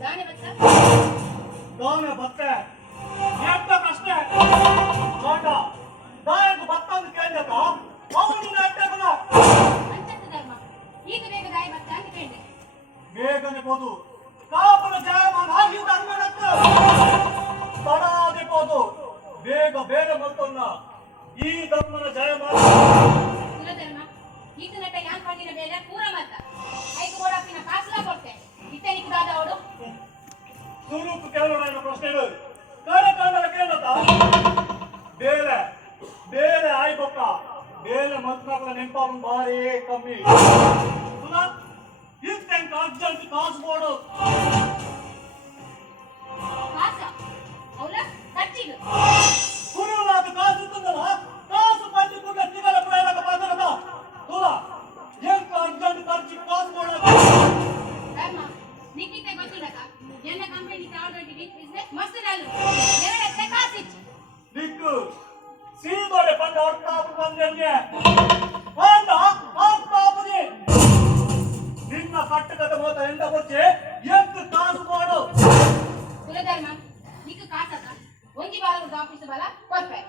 ದಾನೆ ಬತ್ತ ದಾನೆ ಬತ್ತೆ ಎಂತ ಪ್ರಶ್ನೆ ನೋಡ ದಾಯಕ ಬತ್ತ ಅಂತ ಕೇಳಿದಕ್ಕ ಅವನು ಎಂತಕನ ಅಂಚತ್ತ ಧರ್ಮ ಈಗ ಬೇಗ ದಾಯ ಬತ್ತ ಅಂತ ಕೇಳಿದೆ ಬೇಗನೆ ಬೋದು ಕಾಪನ ಜಯಮಾನ ಆಗಿದ್ದ ಅನ್ಮನತ್ತ ತಡಾದೆ ಬೋದು ಬೇಗ ಬೇರೆ ಮತ್ತೊನ್ನ ಈ ದಮ್ಮನ ಜಯಮಾನ ಧರ್ಮ ಈಗ ನಟ ಯಾನ್ ಪಂಡಿನ ಬೇಲೆ ಪೂರ ಮತ್ತ ಐದು ಓಡಾಪಿನ ಕಾಸುಲ ಕೊಡ್ತೆ ಇತ್ತೆ ನಿಕ್ದಾದ ಅವಳು ಸ್ವರೂಪ ಕೇಳೋಣ ಪ್ರಶ್ನೆಗಳು ಕಾರ್ಯಕ್ರಮ ಕೇಳತ್ತ ಬೇರೆ ಬೇರೆ ಆಯ್ಬಕ್ಕ ಬೇರೆ ಮಕ್ಕಳ ನೆನಪಾಗ ಭಾರಿ ಕಮ್ಮಿ ಇತ್ತಂಕ ಅರ್ಜೆಂಟ್ ಕಾಸು ಕೊಡು ಕಾಸ ಅವಳ ಖರ್ಚಿಗೆ ಕುರುವಾದ ಕಾಸು ಇತ್ತಂದಲ್ಲ ಕಾಸು ಪಂಚ ಕೂಡ ಸಿಗಲ ಪ್ರಯಾಣ ಬಂದರದ ತುಲ ಎಂಕ ಅರ್ಜೆಂಟ್ ಖರ್ಚಿಗೆ ಕಾಸು ಕೊಡೋದು ಧರ್ಮ ನಿಕ್ಕಿತ್ತೆ ಗೊತ್ತಿಲ್ಲಕ ಎಲ್ಲ ಕಂಪನಿ ಆಲ್ರೆಡಿ ಬಿಸ್ನೆಸ್ ಮಸ್ತ್ ನಾಲು ಎರಡತ್ತೆ ಕಾಸಿಚ್ಚು ನಿಕ್ಕು ಸೀದೋಡೆ ಬಂದ ಅರ್ಥಾಪು ಬಂದ್ರೆ ಬಂದ ಅರ್ಥಾಪುದಿ ನಿನ್ನ ಕಟ್ಟಕದ ಮೊತ್ತ ಎಂದ ಕೊಚ್ಚೆ ಎಂತ ಕಾಸು ಕೊಡು ಕುಲಧರ್ಮ ನಿಕ್ಕು ಕಾಸಕ ಒಂಜಿ ಬಾರ ಆಫೀಸ್ ಬಲ ಕೊರ್ಪೆ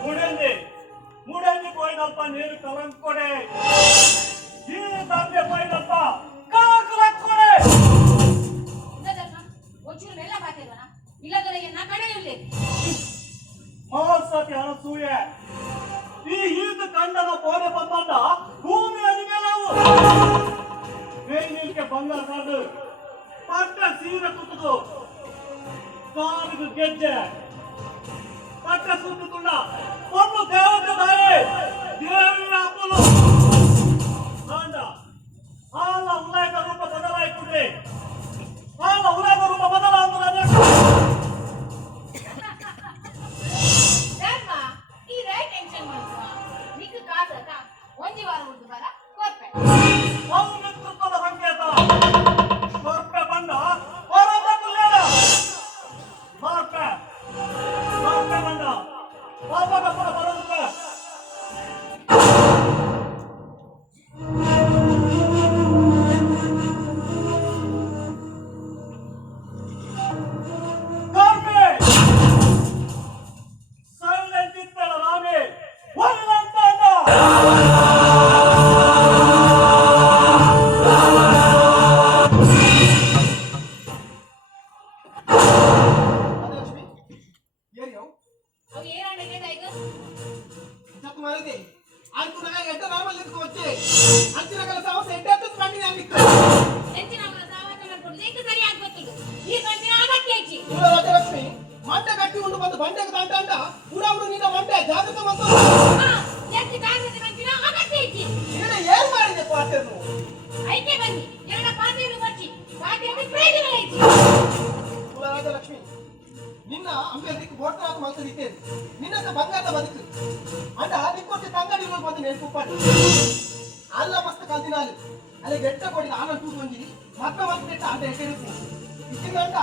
ಮುಡಂದಿ ಮುಡಂದಿ ಪೋಯ್ನಪ್ಪ ನೀರು ಕಲಂಕ್ ಕೊಡೆ ಈ ದಂಡೆ ಪೋಯ್ನಪ್ಪ ಕಲಂಕ್ ಕೊಡೆ ಕುಲಧರ್ಮ ಒಂಚೂರು ಮೆಲ್ಲ ಮಾತಿಲ್ವನ ಇಲ್ಲದ್ರೆ ನಾ ಕಡೆಯುಳ್ಳಿ ಮಹೋತ್ಸತಿ ಅನಸೂಯ ಈ ಈದ ಕಂಡನ ಪೋನೆ ಬಂದ ಭೂಮಿ ಅನಿಮೇಲವು ಮೇಲ್ನಿಲ್ಕೆ ಬಂಗಾರ ಕಾಡು ಪಟ್ಟ ಸೀರೆ ಕುತ್ತದು ಕಾಲಿಗೆ ಗೆಜ್ಜೆ ಪಟ್ಟ ಸುತ್ತುಕೊಂಡ ಒಂದು ದೇವತೆ ದಾರಿ ದೇವಿಯ ಅಪ್ಪಲು ಕಾಂಡ ಹಾಲ ಉಲಾಯಕ ರೂಪ ಬದಲಾಯಿಕೊಂಡ್ರೆ ಹಾಲ ಉಲಾಯಕ ರೂಪ ಬದಲ ಅಂದ್ರೆ ಧರ್ಮ ಈ ರೈ ಟೆನ್ಷನ್ ಮಾಡ್ಕೊ ನಿಕ್ಕು ಕಾಸಕ ಒಂಜಿ ವಾರ ಉಂಟು ಬಲ ಕೊರ್ಪೆ ಅವು ನೇತೃತ್ವದ ಸಂಕೇತ ಕೊರ್ಪೆ ಬಂದ ಹೊರಬಂದ ಮಾರ್ಪೆ ಮಾರ್ಪೆ ಬಂದ ಪಾಪದ ಪುರ ಬರೋದಕ್ಕೆ ಕರ್ಮೆ ಸೈಲೆಂಟ್ ಇತ್ತಲ್ಲ ರಾಮೆ ಒಳ್ಳಂತ ಲಕ್ಷ್ಮಿ ಏರಿಯೋ ಅವು ಏನಾಗಿದೆ ಇದು ಚತ್ತು ಮರದೆ ಆಯ್ತು ನನಗೆ ಎಡ್ಡ ರಾಮಲ್ಲಿ వచ్చే ಅಂಚಿನ ಕೆಲಸ ಅವಸ ಎಡ್ಡ ಕಂಡಿನಿ ಅಂದಿಕ್ಕ ಹೆಚ್ಚಿನ ಅವರ ಸಾವಾಸ ಮಾಡ್ಕೊಂಡು ಈಗ ಸರಿಯಾಗಿ ಗೊತ್ತಿಲ್ಲ ಈ ಕಂಟಿನ ಆಗಕ್ಕೆ ಹೆಚ್ಚಿ ಇವಳ ರಾಜಲಕ್ಷ್ಮಿ ಮಂಡೆ ಗಟ್ಟಿ ಉಂಡು ಬಂದು ಬಂಡೆಗೆ ದಂಡ ಅಂಡ ಊರವರು ನಿನ್ನ ಮಂಡೆ ಜಾಗೃತ ಮತ್ತು ಹೆಚ್ಚು ಕಾಂಗ್ರೆಸ್ ಕಂಟಿನ ಆಗಕ್ಕೆ ಹೆಚ್ಚಿ ನೀನು ಏನ್ ಮಾಡಿದೆ ಪಾತ್ರೆನು ಐಕೆ ಬನ್ನಿ ಎರಡ ಪಾತ್ರೆಯನ್ನು ಬರ್ಚಿ ಪಾತ್ರೆಯನ್ನು ಪ್ರಯೋಜನ ಹೆಚ್ಚಿ ಇವಳ ರಾಜಲಕ್ಷ್ಮಿ ನಿನ್ನ ಅಂಬೇಲಿಕ್ಕೆ ಬೋರ್ತಾದ ಮಲ್ತ ಇದ್ದೇನೆ ನಿನ್ನಕ್ಕ ಬಂಗಾರದ ಬದುಕು ಅಂಡ ನಿಕ್ಕೊಟ್ಟು ತಂಗಡಿ ಬಂದು ನೆನಪು ಪಡಿ ಅಲ್ಲ ಮಸ್ತ್ ಕಲ್ದಿನಾಲು ಅಲ್ಲಿ ಗೆಟ್ಟ ಕೊಡಿ ಆನ ತೂಕೊಂಜಿರಿ ಮತ್ತೆ ಮತ್ತೆ ಅಂಡ ಎಕರಿಪು ಇದ್ದಂಡ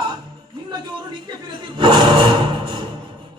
ನಿನ್ನ ಜೋರು ನಿತ್ಯ ಫಿರತಿ